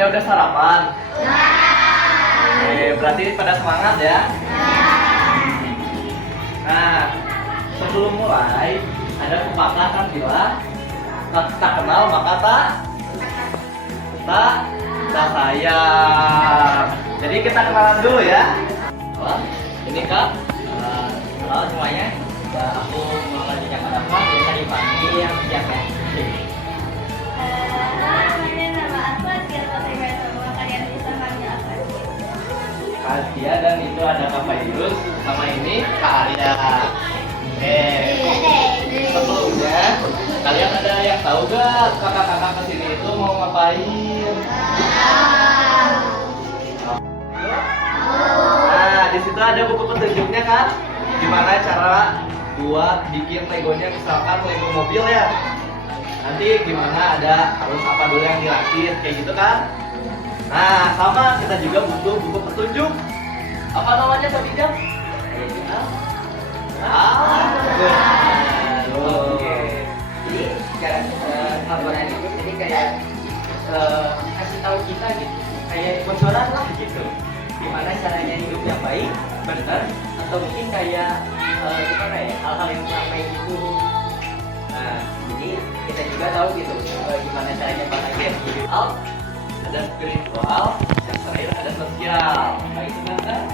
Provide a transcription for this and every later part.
semuanya udah sarapan? Berarti pada semangat ya? Nah, sebelum mulai ada pepatah kan bilang tak kenal maka tak sayang. Jadi kita kenalan dulu ya. Wah, ini Kak. Halo semuanya. Aku Muhammad Jakarta, biasa dipanggil yang siapa? Nama aku Asia Fatimah Sama. Kalian bisa panggil apa? Asia, dan itu ada Kak Fairuz sama ini Kak Arya. Sebelumnya kalian ada yang tahu gak kakak-kakak kesini itu mau ngapain? Nah, di situ ada buku petunjuknya kan? Gimana cara buat bikin legonya, misalkan lego mobil ya. Nanti gimana ada harus apa dulu yang dirakit kayak gitu kan? Nah, sama kita juga butuh buku petunjuk. Apa namanya tadi Jam? Oke. Jadi cara pembuatan itu jadi kayak kasih tahu kita gitu, kayak bocoran lah gitu. Gimana caranya hidup yang baik, benar, atau mungkin kayak gimana ya, hal-hal yang selama itu. Nah, jadi kita juga tahu gitu gimana caranya bahagia hidup. Ada spiritual, yang terakhir ada sosial. Apa itu kan?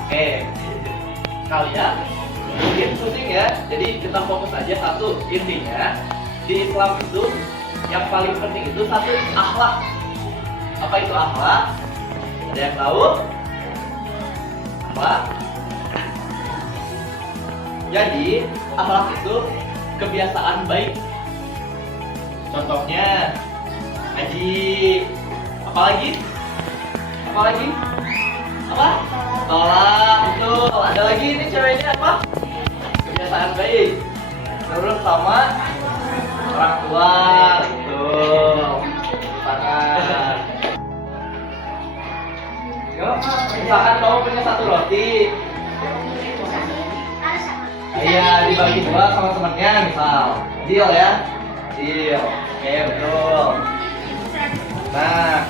Kalian mungkin pusing ya, jadi kita fokus aja satu. Intinya di Islam itu yang paling penting itu satu, akhlak. Apa itu akhlak? Ada yang tahu? Apa? Jadi akhlak itu kebiasaan baik. Contohnya haji. Apalagi? Apa? Tolak, betul. Ada lagi ini ceweknya apa? Kebiasaan baik. Terus sama orang tua, betul. Tangan. Misalkan kamu punya satu roti, iya dibagi dua sama temannya, misal. Deal ya? Deal. Oke, betul. Nah,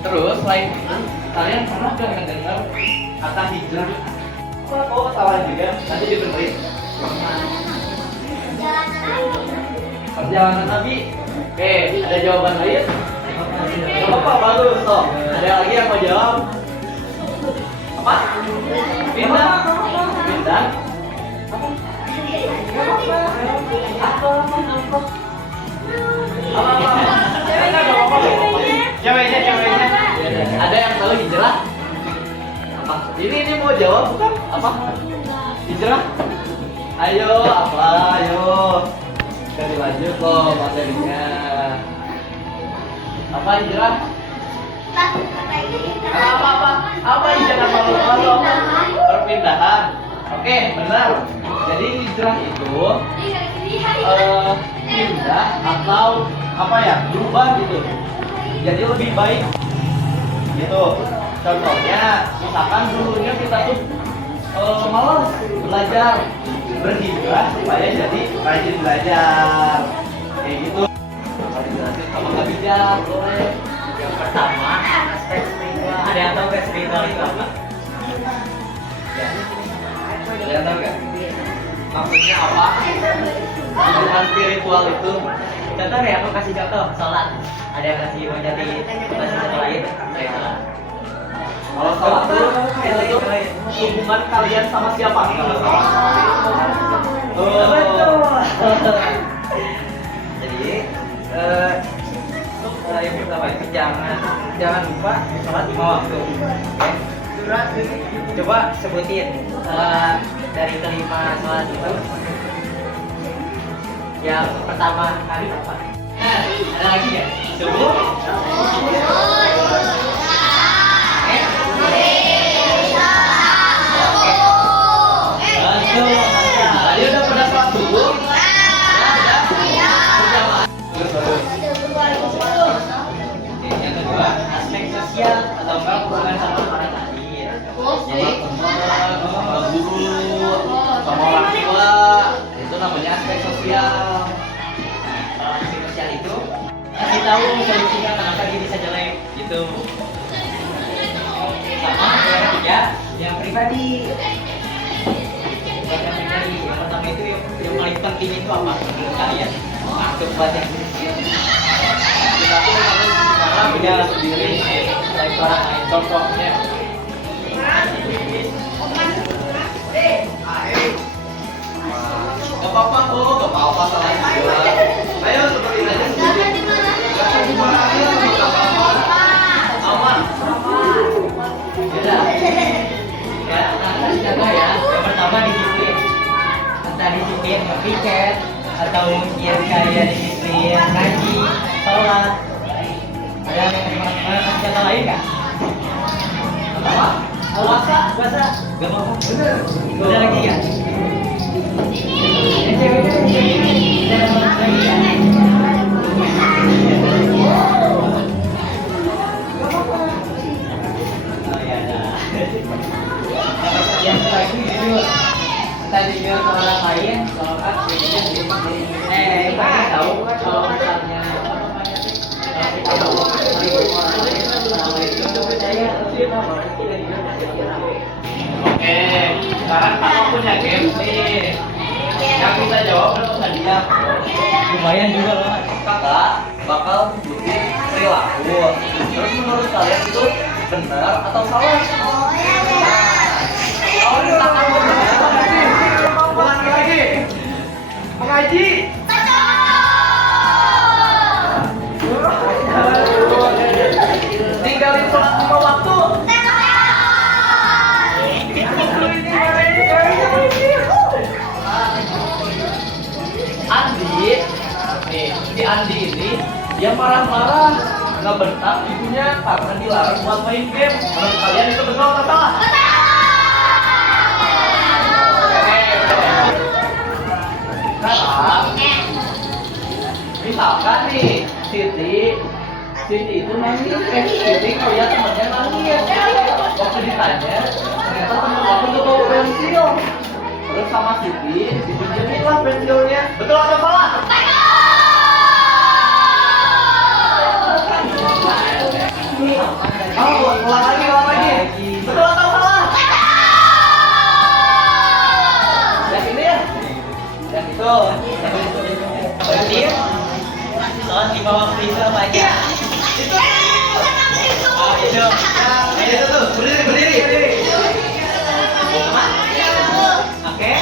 terus selain itu, kalian pernah gak mendengar kata hijrah? Kok ketawa juga? Nanti dibenerin. Perjalanan Nabi. Oke, ada jawaban lain? Gak apa-apa, bagus. So, ada lagi yang mau jawab? Apa? Pindah? Pindah? Ceweknya. Ada yang tahu hijrah? Apa? Ini mau jawab bukan? Apa? Hijrah? Ayo, apa? Ayo. Kita dilanjut loh materinya. Apa hijrah? Apa hijrah malu-malu? Perpindahan. Oke, benar. Jadi hijrah itu pindah atau apa ya, berubah gitu, jadi lebih baik gitu. Contohnya misalkan dulunya kita tuh malas belajar, berhijrah supaya jadi rajin belajar kayak gitu. Kalau dijelasin sama Kak Bijak, boleh. Yang pertama, aspek spiritual. Ada yang tahu nggak spiritual itu apa? Ya. Kalian tahu nggak? Maksudnya apa? Hubungan spiritual itu. Contoh deh, aku kasih contoh sholat. Ada yang kasih kasih contoh lain? Kayak sholat. Kalau sholat itu hubungan kalian sama siapa? Betul. Jadi yang pertama itu jangan lupa sholat 5 waktu. Oke? Coba sebutin dari kelima sholat itu. Yang pertama kali apa? Nah, ada lagi ya? Subuh. Tadi udah pada sholat subuh? Yang kedua, aspek sosial atau enggak hubungan sama orang lain. Jadi Sama guru, sama orang tua, itu namanya aspek sosial. kalau aspek sosial itu kasih tahu solusinya kenapa dia bisa jelek gitu. gitu. Sama yang ketiga, yang pribadi. Buat yang pribadi, yang pertama itu yang paling penting itu apa menurut kalian? Masuk buat yang kita tuh harus punya sendiri selain orang lain. Contohnya Gak apa-apa kok, gak apa-apa salah juga. Ayo seperti aja Karena di mana? di mana aja gak apa-apa. Aman. beda. Ya, harus jaga ya. Yang pertama disiplin. Entah disiplin piket atau mungkin kayak disiplin ngaji, sholat. Ada kata lain nggak? Apa? Puasa, puasa. Gak apa-apa. Bener. Ada lagi ya? Yang lagi itu tadi biar ke orang lain sholat kita tahu kalau misalnya kalau kita tahu itu percaya Oke, sekarang kamu punya game nih. Yang kita jawab berapa hadiah? lumayan juga loh. Kakak bakal sebutin perilaku. Terus menurut kalian itu benar atau salah? Kalau misalkan benar, ulangi lagi. Mengaji. Tinggalin sholat 5 waktu. Andi, nih si Andi ini dia marah-marah ngebentak ibunya karena dilarang buat main game. Menurut kalian itu benar atau salah? Sekarang, misalkan nih Siti itu nangis, Siti ngeliat temennya nangis. Waktu ditanya, ternyata temen aku tuh bawa pensil. Terus sama Siti, dipinjemin lah pensilnya. Betul atau salah? Ulang lagi. Betul atau salah? Yang ini ya? Yang itu. Berarti sholat di bawah waktu apa aja? Oh itu. Itu tuh, berdiri. Oke.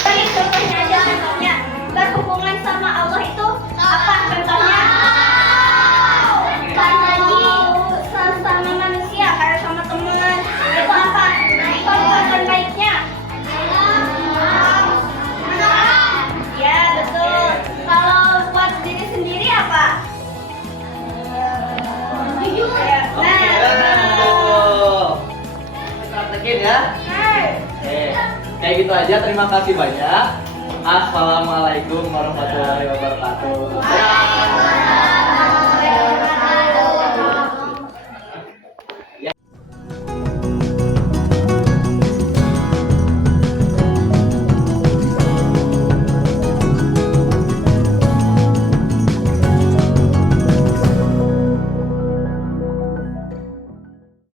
Beri contohnya aja contohnya. Berhubungan sama Allah itu apa contohnya? Karena sama manusia, kayak sama teman. Itu apa? Contoh baiknya. Ya betul. Kalau buat diri sendiri apa? Jujur. Praktekin ya. Kayak gitu aja, terima kasih banyak. Assalamualaikum warahmatullahi wabarakatuh.